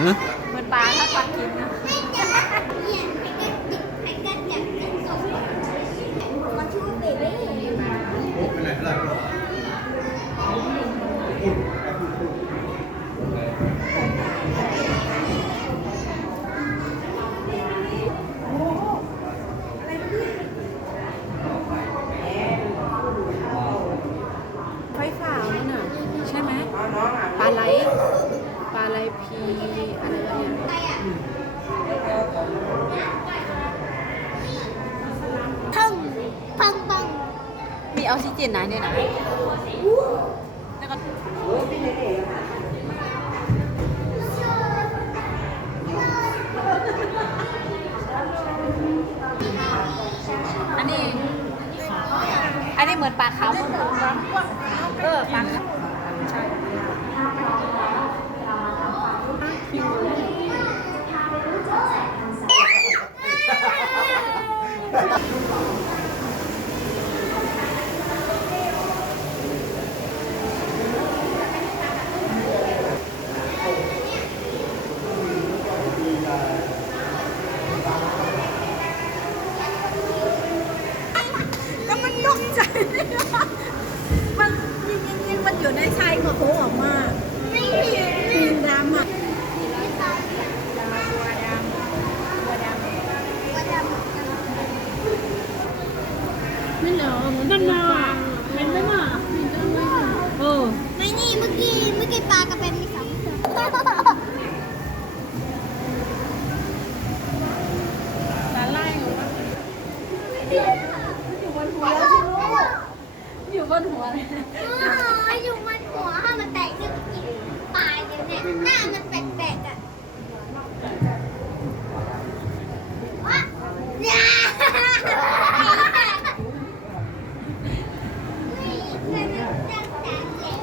ฮะเหมือนปลาถ้าปลากินนะเนี่ยไอ้กันไอ้กันอยากจะส่งมันชื่อเบเบ้ไฟ ออกซิเจนนะเนี่ยนะแล้วก็อันนี้ อันนี้เหมือนปลาขาวมันเออปลาขาวใช่ แล้วมันตกใจ มันจริงๆมันอยู่ในชาย กระโปรงออกมาไม่มีปีนดำอะไม่เหรอเหมือนกันมาเห็นไหมมาเออไม่นี่เมื่อกี้เมื่อกี้ปลากระเป็นมีสองตัวตาไล่อยู่ปะอยู่บนหัว อยู่บนหัวเลยอ๋ออยู่มันหัวให้มันแตกที่กินปลาอย่างเนี้ยหน้ามันแปลกๆอะวะเนี่ยไม่มันจะแตกเล็ก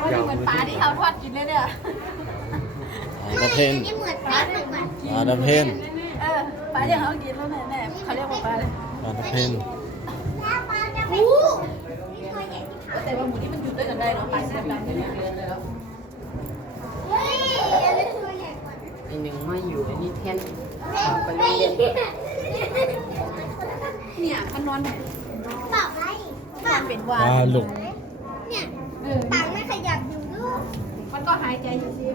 ว่าอยู่เหมือนปลาที่เขาทอดกินเลยเนี่ย ปลาตะเพนนี่เหมือนปลาเหมือนกันปลาตะเพน เออปลาที่เขากินแล้วเนี่ยเนี่ยเขาเรียกว่าปลาเลย ปลาตะเพนปลาจะเป็นตัวใหญ่ที่ขาแต่ว่าหมูนี่มันอยู่ด้วยกันได้เนาะปลาสีดำๆเนี่ยเฮ้ยอันนี้ตัวใหญ่กว่าไอหนึ่งไม่อยู่ไอ้นี่แทนไปเรียนเนี่ยมันนอนเนี่ยปากไรนอนเป็นวาปลาหลุกเนี่ยเออปากไม่ขยับอยู่ลูกมันก็หายใจอยู่สิ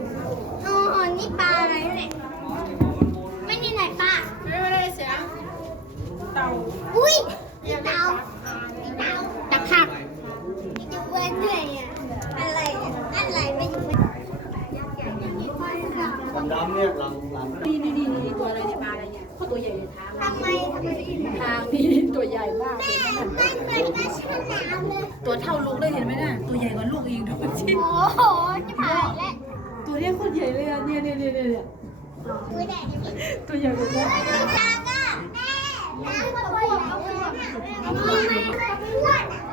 ดำเนี่ยลัลันี่นี่นี่ตัวอะไรในปลาอะไรเนี่ยเขาตัวใหญ่ทางทำไมทำไมทางนี่ตัวใหญ่มากแม่ไม่เคยมาชนน้ำเลยตัวเท่าลูกเลยเห็นไหมน่ะตัวใหญ่กว่าลูกอีกดูสิโอ้โหจะผ่านแล้วตัวเนี้ยคนใหญ่เลยอะเนี่ยเนี่ยเนี่ยเนี่ยตัวใหญ่ตัวใหญ่เลยนะตาก็แม่ตาก็ตัวใหญ่เลยนะอันนี้มันอ้วนอะ